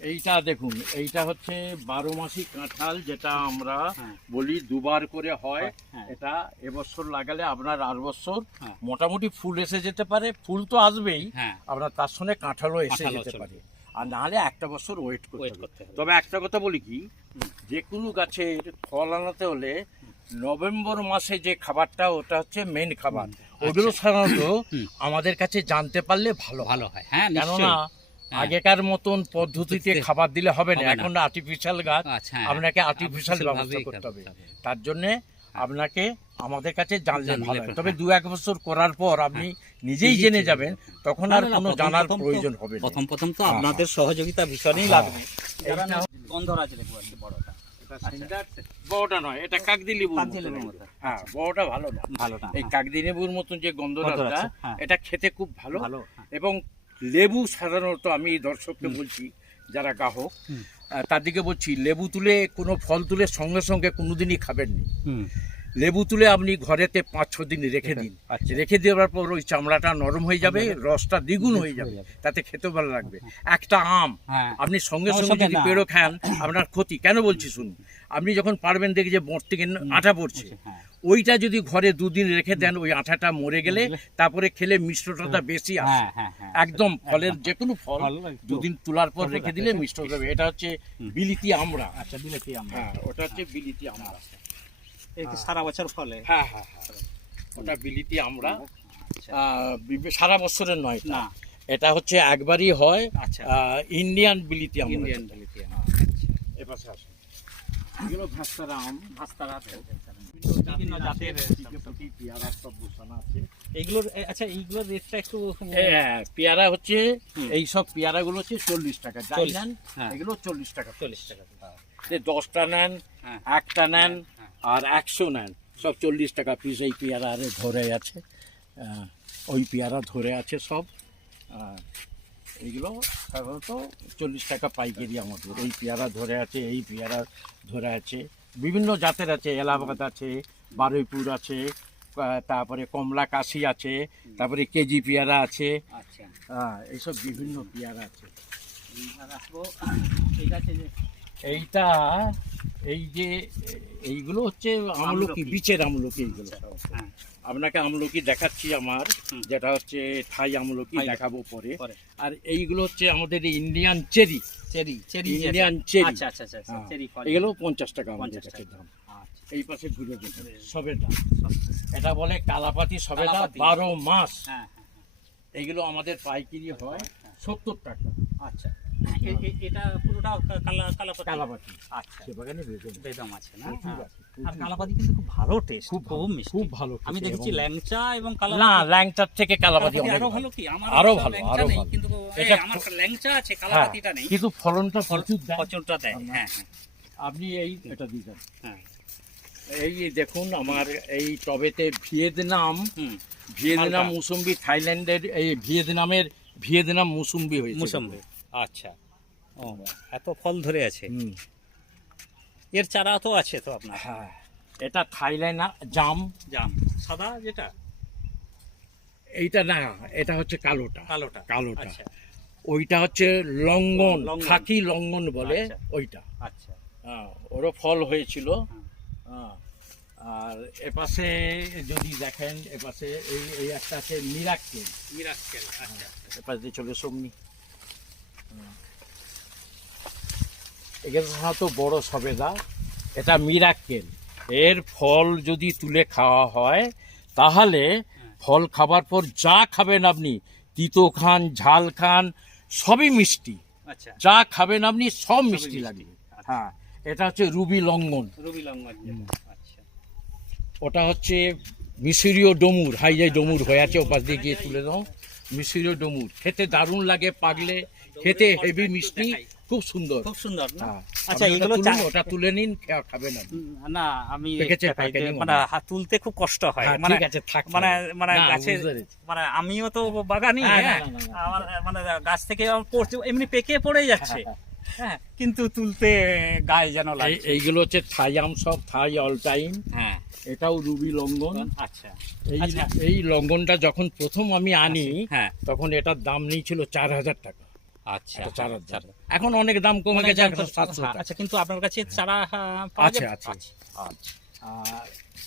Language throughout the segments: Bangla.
এইটা দেখুন এইটা হচ্ছে বারো মাসি কাঁঠাল যেটা আমরা হ্যাঁ। বলি দুবার করে হয়। হ্যাঁ। এটা এবছর লাগালে আপনার আর বছর হ্যাঁ। মোটামুটি ফুল এসে যেতে পারে। ফুল তো আসবেই। হ্যাঁ। আপনার তার সঙ্গে কাঁঠালও এসে যেতে পারে। আর নাহলে একটা বছর ওয়েট করতে হবে। তবে একটা কথা বলি কি যে কোনো গাছের ফল আনাতে হলে নভেম্বর মাসে যে খাবারটা ওটা হচ্ছে মেন খাবার। ওগুলো সাধারণত আমাদের কাছে জানতে পারলে ভালো। ভালো হয়। হ্যাঁ কেননা হ্যাঁ। আগেকার মতন পদ্ধতিতে খাবার দিলে হবে না। এখন আর্টিফিশিয়াল গাছ আচ্ছা হ্যাঁ। আপনাকে আর্টিফিশিয়াল ব্যবস্থা করতে হবে। তার জন্য আপনাকে আমাদের কাছে জানলে ভালো তবে হ্যাঁ। দু এক বছর করার পর আপনি নিজেই জেনে যাবেন। তখন আর কোনো জানার প্রয়োজন হবে প্রথম প্রথম তো হ্যাঁ, আপনাদের সহযোগিতা ভীষণই হ্যাঁ। লাগবে। গন্ধরাজ লেবু আছে বড়টা বড়টা নয় এটা। হ্যাঁ বড়টা ভালো না। ভালো না এই কাকদি লেবুর মতন যে গন্ধটা হ্যাঁ। এটা খেতে খুব ভালো। ভালো হ্যাঁ। এবং লেবু সাধারণত আমি দর্শককে বলছি যারা গ্রাহক দিকে বলছি লেবু তুলে কোনো ফল তুলে সঙ্গে সঙ্গে কোনোদিনই খাবেন নি হুম। লেবু তুলে আপনি ঘরেতে পাঁচ ছ দিন রেখে দিন। আচ্ছা। রেখে দেওয়ার পর ওই চামড়াটা নরম হয়ে যাবে রসটা দ্বিগুণ হয়ে যাবে তাতে খেতে ভালো লাগবে। একটা আম হ্যাঁ। আপনি সঙ্গে সঙ্গে যদি। পেড়ো খান আপনার ক্ষতি। কেন বলছি শুনুন আপনি যখন পারবেন দেখি যে মোট থেকে আঠা পড়ছে হ্যাঁ। ওইটা যদি ঘরে দুদিন রেখে দেন ওই আঠাটা মরে গেলে তারপরে খেলে মিষ্টটা বেশি আসে। হ্যাঁ হ্যাঁ। হ্যাঁ একদম ফলের যে কোনো ফল দুদিন তোলার পর রেখে দিলে মিষ্ট হবে এটা হচ্ছে বিলিতি আমরা আচ্ছা বিলেতি আমরা হ্যাঁ ওটা হচ্ছে বিলিতি আমরা সারা বছর ফলে। হ্যাঁ হ্যাঁ হ্যাঁ। ওটা বিলিতি আমরা আচ্ছা। সারা বছরের নয় না। এটা হচ্ছে একবারই হয় আচ্ছা। ইন্ডিয়ান বিলিতি আমরা ইন্ডিয়ান। বিলেতি এপাশে আসুন। এগুলো ভাস্তারা আম ভাস্তারা বিভিন্ন জাতের টিকেপুটি, পেয়ারা সব বসানো আছে। এইগুলোর আচ্ছা এইগুলোর রেটটা একটু হ্যাঁ পেয়ারা হচ্ছে এই সব পেয়ারাগুলো হচ্ছে চল্লিশ টাকা। যাই নেন হ্যাঁ। এগুলো চল্লিশ টাকা। চল্লিশ টাকা। দশটা নেন হ্যাঁ। একটা নেন হ্যাঁ। আর একশো নেন। সব চল্লিশ টাকা পিস এই পেয়ারা আরে ধরে আছে। ওই পেয়ারা ধরে আছে সব। এইগুলো সাধারণত চল্লিশ টাকা পাইকারি আমাদের। এই পেয়ারা ধরে আছে এই পেয়ারা ধরে আছে। বিভিন্ন জাতের আছে এলাহাবাদ আছে বারুইপুর আছে তারপরে কমলা কাশি আছে তারপরে কেজি পেয়ারা আছে। আচ্ছা। হ্যাঁ এইসব বিভিন্ন পেয়ারা আছে। ঠিক আছে। এইটা এই যে এইগুলো হচ্ছে আমলকি। বিচের আমলকি এইগুলো। হ্যাঁ। আপনাকে আমলকি দেখাচ্ছি আমার যেটা হচ্ছে থাই আমলকি দেখাবো পরে। আর এইগুলো হচ্ছে আমাদের Indian cherry cherry cherry Indian cherry আচ্ছা আচ্ছা আচ্ছা হ্যাঁ। চেরি ফল। এগুলো পঞ্চাশ টাকা আমাদের 50 কাছে দাম। আচ্ছা। এই পাশে ঘুরে যেতে সবের দাম এটা বলে কালাপাতি সবেদা। বারো মাস। হ্যাঁ এইগুলো আমাদের পাইকারি হয়। সত্তর টাকা। আচ্ছা। এটা পুরোটা কালাপাতি? আচ্ছা। সে বাগানে বেদম আছে না? প্রচুর হ্যাঁ। আর। কালাপাতি কিন্তু খুব ভালো টেস্ট খুব ভালো, মিষ্টি। খুব ভালো আমি দেখেছি ল্যাংচা এবং না থেকে কালাপাতি কালাপাতি আরও ভালো। ভালো কি? আমার আরও ভালো, আরও ভালো। কিন্তু আমার ল্যাংচা আছে কালাপাতিটা নেই। কিন্তু ফলনটা প্রচুর দেয়। প্রচুরটা দেয় হ্যাঁ হ্যাঁ। আপনি এই এটা দিতেন হ্যাঁ। এই দেখুন আমার এই টবেতে ভিয়েতনাম ভিয়েতনাম। মুসম্বি থাইল্যান্ডের এই ভিয়েতনামের ভিয়েতনাম মুসম্বি হয়েছে মুসম্বি। আচ্ছা। ও এত ফল ধরে আছে। এর চারা তো আছে তো আপনার। হ্যাঁ এটা থাইল্যান্ড জাম। জাম। সাদা যেটা? এইটা না এটা হচ্ছে কালোটা। কালোটা। কালোটা। আচ্ছা। ওইটা হচ্ছে লঙ্গন। খাকি লঙ্গন বলে আচ্ছা। ওইটা। আচ্ছা। হ্যাঁ, ওরও ফল হয়েছিল। হ্যাঁ, আর এপাশে যদি দেখেন এপাশে এই এই একটা আছে মিরাক্কেল। মিরাক্কেল আচ্ছা। এপাশ দিয়ে চলে সমনি এখানে সাধারণত বড় সবেদা। এটা মিরাক্কেল। এর ফল যদি তুলে খাওয়া হয় তাহলে ফল খাবার পর যা খাবেন আপনি তিতো খান ঝাল খান সবই মিষ্টি। আচ্ছা। যা খাবেন আপনি সব মিষ্টি। লাগবে। আচ্ছা। হ্যাঁ এটা হচ্ছে রুবি লঙ্ঘন রবি লঙ্গন আচ্ছা। ওটা হচ্ছে মিশরীয় ডমুর হাই যাই ডমুর হয়ে আছে ওপাশ দিয়ে গিয়ে তুলে দাও। মিশরীয় ডমুর। খেতে দারুণ লাগে পাগলে খেতে হেভি মিষ্টি খুব সুন্দর। খুব সুন্দর না? হ্যাঁ। আচ্ছা, এগুলো ওটা তুলে নিন খাবেন না আমি মানে মনে তুলতে খুব কষ্ট হয়। হ্যাঁ, মানে মানে মানে না, গাছের মানে আমিও তো বাগানি হ্যাঁ। আমার মানে গাছ থেকে পড়ছে এমনি পেকে পড়ে যাচ্ছে। হ্যাঁ কিন্তু তুলতে গায়ে যেন লাগছে। এইগুলো হচ্ছে থাই আম সব থাই অল টাইম হ্যাঁ। এটাও রুবি লঙ্ঘন আচ্ছা। এই আচ্ছা। এই লঙ্ঘনটা যখন প্রথম আমি আনি হ্যাঁ। তখন এটার দাম নিয়েছিল চার হাজার টাকা। আচ্ছা চারার এখন অনেক দাম কমে গেছে হ্যাঁ, আচ্ছা কিন্তু আপনার কাছে চারা হ্যাঁ, আছে? আছে। আচ্ছা। আচ্ছা।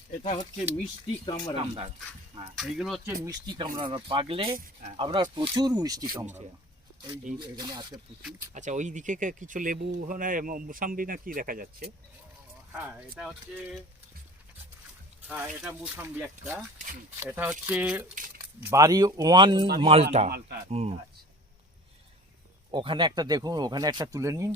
এটা হচ্ছে মিষ্টি কামরাঙা। কামরাঙা। হ্যাঁ এইগুলো হচ্ছে মিষ্টি কামরাঙা। পাগলে হ্যাঁ। আমরা প্রচুর মিষ্টি কামরাঙা। এই এখানে আছে প্রচুর। আচ্ছা ওই দিকে কিছু লেবু না মুসাম্বি না কি দেখা যাচ্ছে? হ্যাঁ এটা হচ্ছে হ্যাঁ এটা মুসাম্বি একটা। এটা হচ্ছে বাড়ি ওয়ান মালটা। মালটা। হুম। আচ্ছা। ওখানে একটা দেখুন ওখানে একটা তুলে নিন।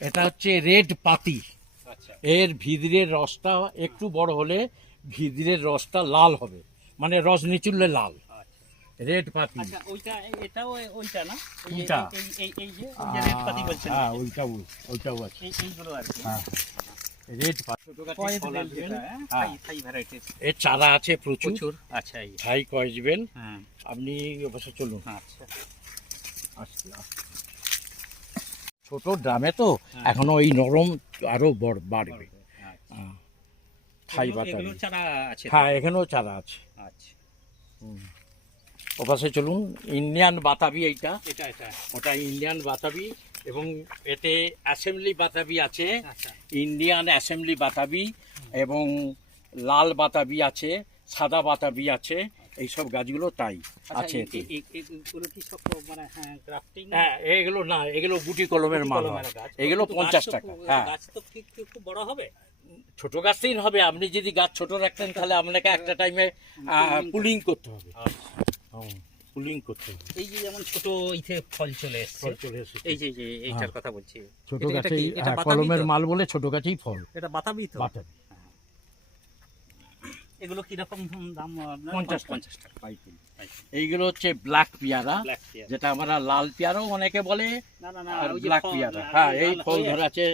এটা হচ্ছে রেড পাতি। আচ্ছা। এর ভিতরের রসটা একটু বড় হলে ভিতরের রসটা লাল হবে। মানে রস নিচুললে লাল। আচ্ছা। রেড পাতি। আচ্ছা ওইটা এটাও ওইটা না? এই এই এই এই যে রেড পাতি বলছেন। হ্যাঁ ওইটাও ওইটাও আছে। এইগুলো আর কি। হ্যাঁ। রেড পাতি। কয়েস ফল বেল আসবে। যেটা, হ্যাঁ? হ্যাঁ। থাই থাই ভ্যারাইটিস এর চারা আছে প্রচুর। প্রচুর? আচ্ছা থাই হ্যাঁ। আপনি অবশ্য চলুন। আচ্ছা। আসতে। ছোট ড্রামে তো হ্যাঁ। এখনও ওই নরম আরও বড় বাড়বে। আচ্ছা। হ্যাঁ। থাই এগুলো- বাতাবি আছে হ্যাঁ এখানেও চারা আছে। আচ্ছা। ওপাশে চলুন ইন্ডিয়ান বাতাবি এইটা। এটা এটা। ওটা ইন্ডিয়ান বাতাবি এবং এতে অ্যাসেম্বলি বাতাবি আছে। আচ্ছা। ইন্ডিয়ান অ্যাসেম্বলি বাতাবি এবং লাল বাতাবি আছে সাদা বাতাবি আছে। এইসব গাছগুলো তাই আচ্ছা আছে এই-। এই- এই- সব মানে হ্যাঁ হ্যাঁ এগুলো না এগুলো গুটি কলমের মাল হয়। এগুলো পঞ্চাশ টাকা হ্যাঁ। গাছ তো ঠিক ঠিক খুব বড় হবে? ছোট গাছতেই হবে আপনি যদি গাছ ছোট রাখতেন তাহলে আপনাকে একটা টাইমে পুলিং করতে হবে। পুলিং করতে হবে। এই যে যেমন ছোট ইথে ফল চলে এসছে ফল চলে এসেছে। এই যে এইটার কথা বলছি। ছোট গাছেই হ্যাঁ, কলমের মাল বলে ছোট গাছেই ফল। এটা বাতাবি তো? বাতাবি। এগুলো কীরকম দাম? পঞ্চাশ টাকা। পঞ্চাশ টাকা পাইকারি। এইগুলো হচ্ছে ব্ল্যাক পিয়ারা যেটা আমরা লাল পিয়ারাও অনেকে বলে ব্ল্যাক পিয়ারা হ্যাঁ এই ফল ধরা আছে।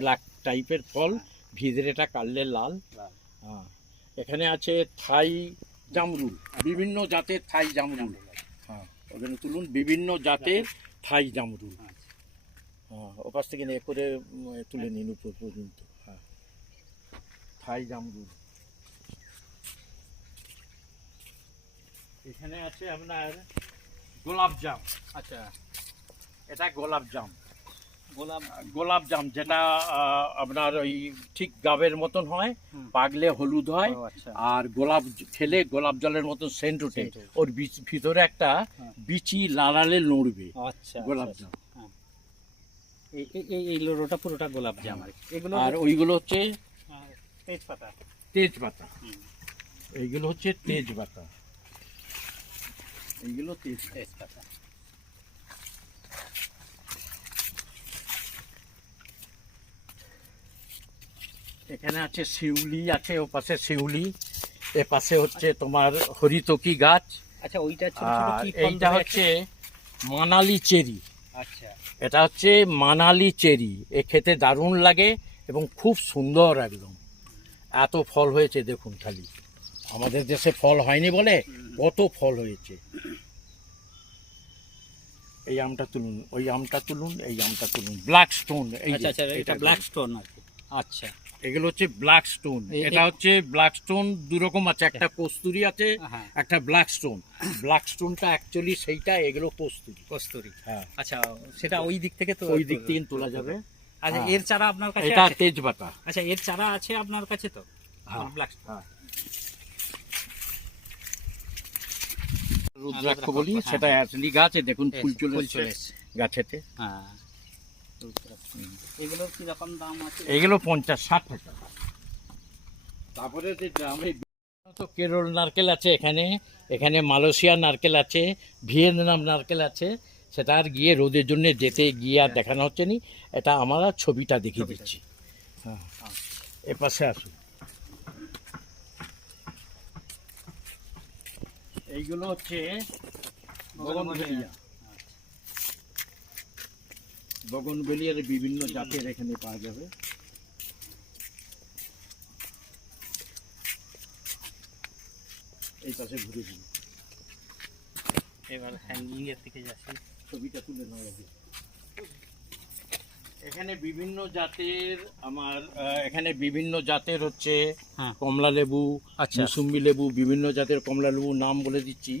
ব্ল্যাক টাইপের ফল হ্যাঁ। ভিতরেটা কাটলে লাল লাল। হ্যাঁ এখানে আছে থাই জামরুল বিভিন্ন জাতের থাই জামরুল হ্যাঁ ওখানে তুলুন বিভিন্ন জাতের থাই জামরুল আচ্ছা। হ্যাঁ ওপাশ থেকে নিয়ে করে তুলে নিন উপর পর্যন্ত হ্যাঁ থাই জামরুল এখানে আছে আপনার গোলাপ জাম। আচ্ছা। এটা গোলাপ জাম। গোলাপ গোলাপ জাম যেটা আপনার ওই ঠিক গাবের মতন হয়। পাগলে হলুদ হয় আচ্ছা। আর গোলাপ খেলে গোলাপ জলের মতো সেন্ট ওঠে। ওর ভিতরে একটা হ্যাঁ। বিচি লালালে নড়বে আচ্ছা গোলাপ আচ্ছা, জাম। আচ্ছা। এই এই- লোটা পুরোটা গোলাপ জাম আর। এগুলো আর ওইগুলো হচ্ছে তেজপাতা। তেজপাতা। এইগুলো হচ্ছে তেজপাতা। এইগুলো তেজপাতা এখানে আছে শিউলি আছে ও পাশে শিউলি এ পাশে হচ্ছে তোমার হরিতকি গাছ। আচ্ছা ওইটা এইটা হচ্ছে মানালি চেরি। আচ্ছা। এটা হচ্ছে মানালি চেরি। এ খেতে দারুণ লাগে এবং খুব সুন্দর একদম। এত ফল হয়েছে দেখুন খালি। আমাদের দেশে ফল হয়নি বলে কত ফল হয়েছে। এই আমটা তুলুন ওই আমটা তুলুন এই আমটা তুলুন ব্ল্যাক স্টোন এই আচ্ছা আচ্ছা এটা এটা ব্ল্যাক স্টোন আচ্ছা। এগুলো হচ্ছে ব্ল্যাক স্টোন এটা হচ্ছে ব্ল্যাক স্টোন দু রকম আছে একটা কস্তুরি আছে হ্যাঁ। একটা ব্ল্যাক স্টোন ব্ল্যাক স্টোনটা অ্যাকচুয়ালি সেইটা এগুলো কস্তুরি। কস্তুরি। হ্যাঁ। আচ্ছা সেটা ওই দিক থেকে তো ওই দিক থেকে তোলা যাবে। আচ্ছা হ্যাঁ। এর চারা আপনার কাছে এটা তেজপাতা। আচ্ছা এর চারা আছে আপনার কাছে তো? হ্যাঁ। ব্ল্যাক হ্যাঁ। রুদ্রাক্ষ বলি হ্যাঁ, সেটা অ্যাসলি গাছ দেখুন ফুল চলে চলে গাছেতে। হ্যাঁ। এগুলোর কি রকম দাম আছে? এইগুলো পঞ্চাশ ষাট টাকা। তারপরে যে তো কেরল নারকেল আছে এখানে এখানে মালয়েশিয়া নারকেল আছে ভিয়েতনাম নারকেল আছে সেটা আর গিয়ে রোদের জন্য যেতে গিয়ে আর দেখানো হচ্ছে নি এটা আমরা ছবিটা দেখিয়ে দিচ্ছি। হ্যাঁ। এ পাশে আসুন। এইগুলো হচ্ছে বগনবেলিয়ার বিভিন্ন জাতের এখানে পাওয়া যাবে। এই পাশে ঘুরে দিন। এবার হ্যাঙ্গিং এর দিকে যাচ্ছি। ছবিটা তুলে নেওয়া এখানে বিভিন্ন জাতের আমার এখানে বিভিন্ন জাতের হচ্ছে হ্যাঁ। কমলা লেবু আচ্ছা। মুসুম্বি লেবু বিভিন্ন জাতের কমলা লেবু নাম বলে দিচ্ছি।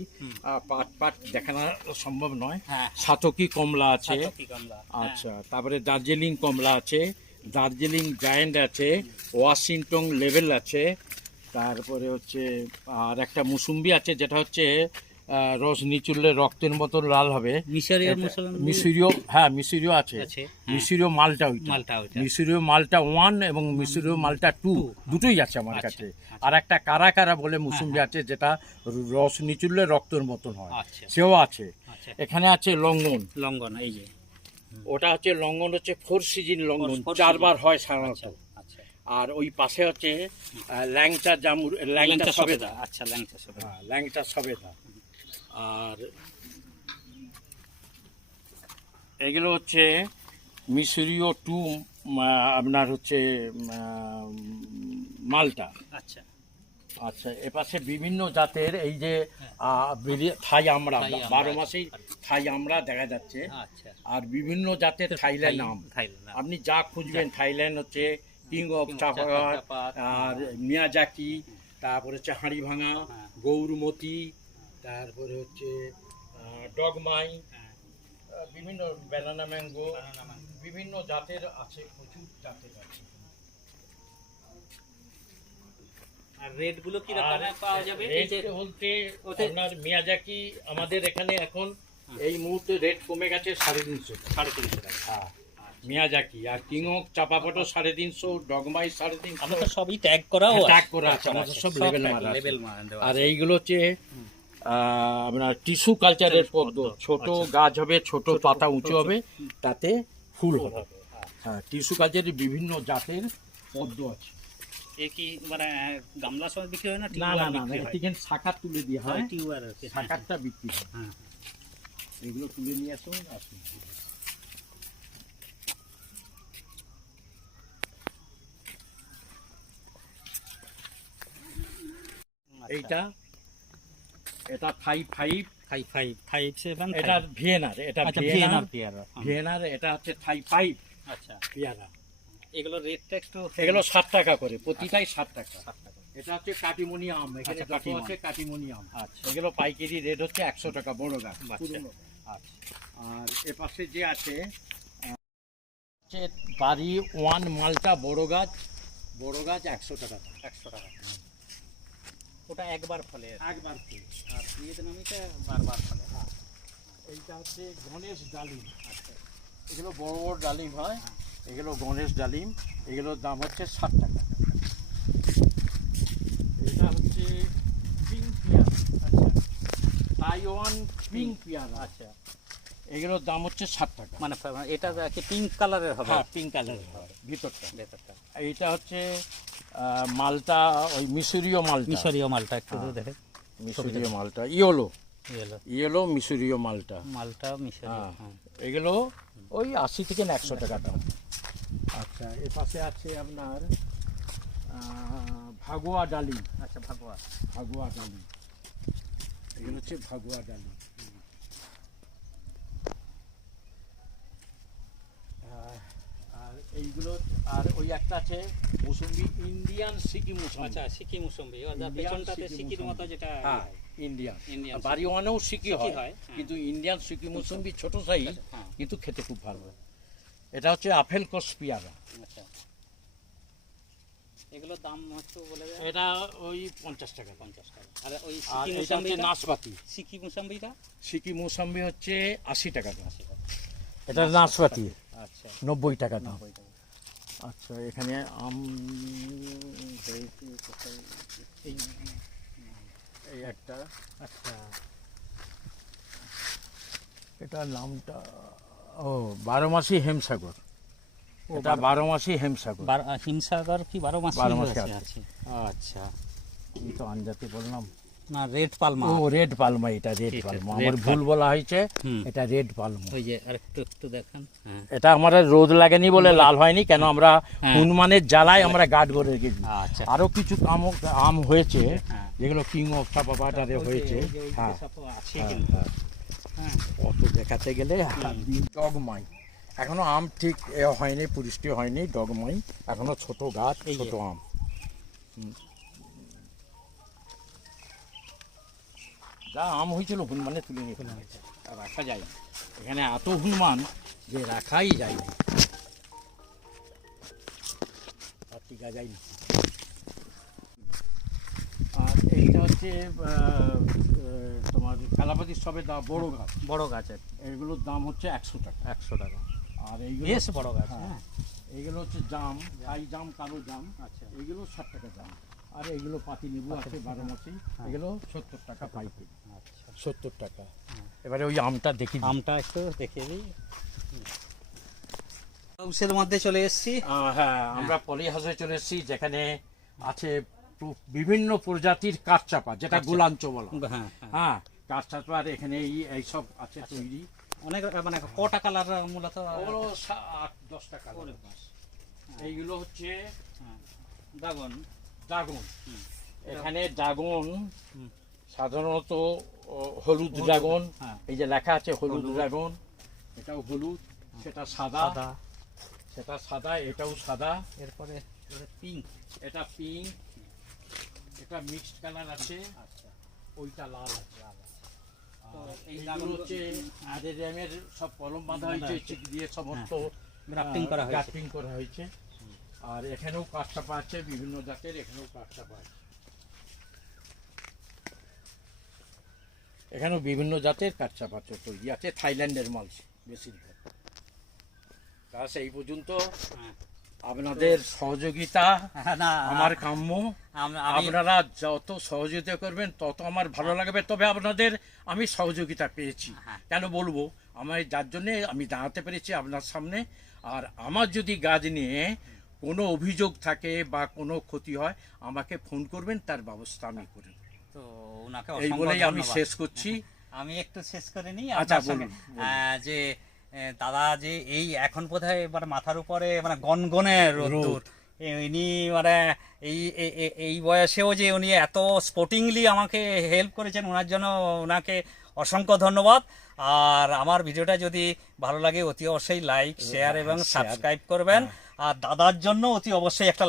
পাট পাট দেখানো সম্ভব নয়। হ্যাঁ। সাতকি কমলা আছে। হ্যাঁ। আচ্ছা তারপরে দার্জিলিং কমলা আছে। দার্জিলিং জায়েন্ট আছে। ওয়াশিংটন লেভেল আছে। তারপরে হচ্ছে আর একটা মুসুম্বি আছে যেটা হচ্ছে রস নিচুরলে রক্তের মতো লাল হবে। মিশরীয় হ্যাঁ মিশরীয় আছে। আছে মিশরীয় মালটা ওইটা। মিশরীয় মালটা ওয়ান এবং মিশরীয় মালটা টু। দুটোই আছে আমার আচ্ছা, কাছে। আর একটা কারা কারা বলে মুসুম্বি আছে যেটা রস নিচুরলে রক্তের মতন হয়। আচ্ছা। সেও আছে। আচ্ছা। এখানে আছে লঙ্গন। লঙ্গন এই যে। ওটা হচ্ছে লঙ্গন হচ্ছে ফোর সিজন লঙ্গন। চারবার হয় সাধারণত। আচ্ছা। আচ্ছা আর ওই পাশে হচ্ছে ল্যাংচা জামুর ল্যাংচা সবেদা আচ্ছা ল্যাংচা সবেদা হ্যাঁ ল্যাংচা সবেদা আর এগুলো হচ্ছে মিশরীয় টু আপনার হচ্ছে মালটা। আচ্ছা। আচ্ছা এপাশে বিভিন্ন জাতের এই যে আহ, থাই আমরা বারো মাসেই থাই আমরা দেখা যাচ্ছে। আচ্ছা। আর বিভিন্ন জাতের থাইল্যান্ড নাম থাইল্যান্ড আপনি যা খুঁজবেন থাইল্যান্ড হচ্ছে কিং অফ চাপাগার আর মিয়াজাকি তারপরে হচ্ছে হাঁড়ি ভাঙা হ্যাঁ। গৌরমতি তারপরে হচ্ছে ডগমাই। বিভিন্ন ব্যানানা ম্যাঙ্গো বিভিন্ন জাতের আছে প্রচুর জাতের আছে। আর রেটগুলো কি আর পাওয়া যাবে? রেট বলতে আপনার মিয়াজাকি আমাদের এখানে এখন এই মুহূর্তে রেট কমে গেছে সাড়ে তিনশো সাড়ে তিনশো টাকা। হ্যাঁ। মিয়াজাকি আর চাপাপটো সাড়ে তিনশো ডগমাই সাড়ে তিনশো। সবই ট্যাগ হ্যাঁ, আছে। করা আমাদের সব মারা আর এইগুলো হচ্ছে আপনার টিস্যু কালচারের পদ্ম। ছোট গাছ হবে ছোট পাতা উঁচু হবে তাতে ফুল হবে। হ্যাঁ। টিস্যু কালচারের বিভিন্ন জাতের পদ্ম আছে। কি মানে গামলা বিক্রি হয় না না না না এখানে তুলে দিয়ে হয়। হয় টিউবার হ্যাঁ, শাখারটা বিক্রি হয়। হ্যাঁ। এগুলো তুলে নিয়ে আসুন আসুন। আচ্ছা। এইটা এটা five five five five five seven এটা ভিয়েনার এটা আচ্ছা ভিয়েনার। পেয়ারা ভিয়েনার। এটা হচ্ছে থাই ফাইভ আচ্ছা। পেয়ারা এগুলো রেটটা একটু এগুলো ষাট টাকা করে প্রতিটাই ষাট টাকা। এটা হচ্ছে কাটিমনি আম এখানে আচ্ছা, যত কাটিমনি। আছে কাটিমনি আম আচ্ছা। এগুলো পাইকারি রেট হচ্ছে একশো টাকা বড় গাছ আচ্ছা। আচ্ছা। আর এ পাশে যে আছে বাড়ি ওয়ান মালটা বড় গাছ বড় গাছ একশো টাকা। একশো টাকা। ওটা একবার ফলে একবার ফুল। আর ভিয়েতনামিটা বারবার ফলে। এইটা হচ্ছে গণেশ ডালিম। আচ্ছা। এগুলো বড় বড় ডালিম হয়। এগুলো গণেশ ডালিম। এগুলোর দাম হচ্ছে ষাট টাকা। এটা হচ্ছে পিঙ্ক পিয়ারা। আচ্ছা। তাইওয়ান পিঙ্ক পিয়ারা। আচ্ছা। এগুলোর দাম হচ্ছে ষাট টাকা। মানে এটা কি পিঙ্ক কালারের হবে? হ্যাঁ পিঙ্ক কালারের হয়। ভিতরটা। ভেতরটা। এইটা হচ্ছে মালটা ওই মিশরীয় মালটা। মিশরীয় মালটা একটু হ্যাঁ। দেখে মিশরীয় মালটা। ইয়েলো। ইয়েলো। মিশরীয় মালটা। মালটা মিশরীয় হ্যাঁ। হ্যাঁ। এগুলো ওই আশি থেকে একশো টাকা দাম। আচ্ছা এর পাশে আছে আপনার ভাগুয়া ডালি। আচ্ছা ভাগবা ভাগুয়া ডালি। এগুলো হচ্ছে ভাগুয়া ডালি আহ, আর এইগুলো আর ওই একটা আছে মুসুম্বি ইন্ডিয়ান সিকি মুসুম্বি। আচ্ছা সিকি মুসম্বি পেছনটাতে সিকির মতো যেটা হ্যাঁ ইন্ডিয়ান। বাড়ি ওয়ানেও সিকি। হয় হয়। কিন্তু ইন্ডিয়ান সিকি মুসুম্বি ছোট সাইজ হ্যাঁ। কিন্তু খেতে খুব ভালো এটা হচ্ছে আপেল কস পিয়ারা আচ্ছা। এগুলোর দাম হচ্ছে বলে এটা ওই পঞ্চাশ টাকা। পঞ্চাশ টাকা। আর ওই সিকি এটা নাশপাতি। সিকি মুসম্বিটা? সিকি মৌসাম্বি হচ্ছে আশি টাকা এটা নাশপাতি। আচ্ছা। নব্বই টাকা দাম। নব্বই টাকা। আচ্ছা এখানে আম হয়েছে এই এই একটা। আচ্ছা। এটার নামটা ও বারো মাসি হেমসাগর। এটা বারো- মাসি হেমসাগর। হিমসাগর কি বারো মাস বারো মাসে আছে? আছে। আচ্ছা। আমি তো আনজাতে বললাম। না রেড পালমা। ও রেড পালমা এটা রেড পালমা। আমার ভুল বলা হয়েছে এটা রেড পালমা। ওই যে আরেকটু একটু দেখেন। হ্যাঁ। এটা আমার রোদ লাগেনি বলে লাল হয়নি কেন আমরা হ্যাঁ। হনুমানের জ্বালায় আমরা গার্ড করে রেখেছি। আচ্ছা। আরও কিছু আম আম হয়েছে হ্যাঁ। যেগুলো কিং অফ চাপা বাটারে হয়েছে। হ্যাঁ। অত দেখাতে গেলে ডগমাই। এখনও আম ঠিক এ হয়নি পুষ্টি হয়নি ডগমাই। এখনও ছোট গাছ ছোট আম। যা আম হয়েছিল হনুমানে তুলে নিয়ে ফেলা হয়েছে আর রাখা যায়। এখানে এত হনুমান যে রাখাই যায় না। আর টিকা যায় না। আর এইটা হচ্ছে তোমার কালাপাতির সবে দা বড় গাছ। বড় গাছের এগুলোর দাম হচ্ছে একশো টাকা। একশো টাকা। আর এইগুলো বেশ বড় গাছ হ্যাঁ। হ্যাঁ। এইগুলো হচ্ছে জাম কাই জাম কালো জাম। আচ্ছা। এগুলো ষাট টাকা দাম। আর এইগুলো পাতি লেবু আছে বারো মাসি। এগুলো সত্তর টাকা পাইকারি আচ্ছা। সত্তর টাকা। এবারে ওই আমটা দেখি আমটা একটু দেখে দিই। হাউসের মধ্যে চলে এসেছি। হ্যাঁ আমরা পলি হাউসে চলে এসেছি যেখানে আছে বিভিন্ন প্রজাতির কাঠচাপা যেটা আচ্ছা। গোলাঞ্চ বলা হ্যাঁ। হ্যাঁ। হ্যাঁ। কাঠচাপার এখানে এই এইসব আছে তৈরি। অনেক মানে কটা কালার মূলত? আট দশ টাকা ওরে এইগুলো হচ্ছে ড্রাগন। ড্রাগন এখানে ড্রাগন সাধারণত হলুদ ড্রাগন হ্যাঁ। এই যে লেখা আছে হলুদ। ড্রাগন এটাও হলুদ সেটা সাদা। সেটা সাদা এটাও সাদা। এরপরে পিঙ্ক এটা পিঙ্ক এটা মিক্সড কালার আছে। আচ্ছা। ওইটা লাল আছে। তো আর এই এইগুলো হচ্ছে আদেরিয়ামের সব কলম বাঁধা হয়েছে হয়েছে। চিক দিয়ে সমস্ত গ্রাফটিং করা হয়েছে। গ্রাফটিং করা হয়েছে। আর এখানেও কাঠচাপা আছে বিভিন্ন জাতের এখানেও কাঠচাপা আছে এখানেও বিভিন্ন জাতের কাঠচাপা তৈরি আছে থাইল্যান্ডের মাল বেশিরভাগ। ব্যাস এই পর্যন্ত। হ্যাঁ। আপনাদের সহযোগিতা না আমার কাম্য। আপনারা যত সহযোগিতা করবেন তত আমার ভালো লাগবে। তবে আপনাদের আমি সহযোগিতা পেয়েছি। হ্যাঁ। কেন বলব? আমার যার জন্যে আমি দাঁড়াতে পেরেছি আপনার সামনে। আর আমার যদি গাছ নিয়ে কোনো অভিযোগ থাকে বা কোনো ক্ষতি হয় আমাকে ফোন করবেন তার ব্যবস্থা আমি করে তো ওনাকে এই বলেই আমি শেষ করছি। আমি একটু শেষ করে নিই আচ্ছা, বলুন। যে দাদা যে এই এখন বোধহয় এবার মাথার উপরে মানে গনগনে এ- ইনি মানে এই এই বয়সেও যে উনি এত স্পোর্টিংলি আমাকে হেল্প করেছেন ওনার জন্য ওনাকে অসংখ্য ধন্যবাদ। আর আমার ভিডিওটা যদি ভালো লাগে অতি অবশ্যই লাইক শেয়ার এবং সাবস্ক্রাইব করবেন। আর দাদার জন্য অতি অবশ্যই একটা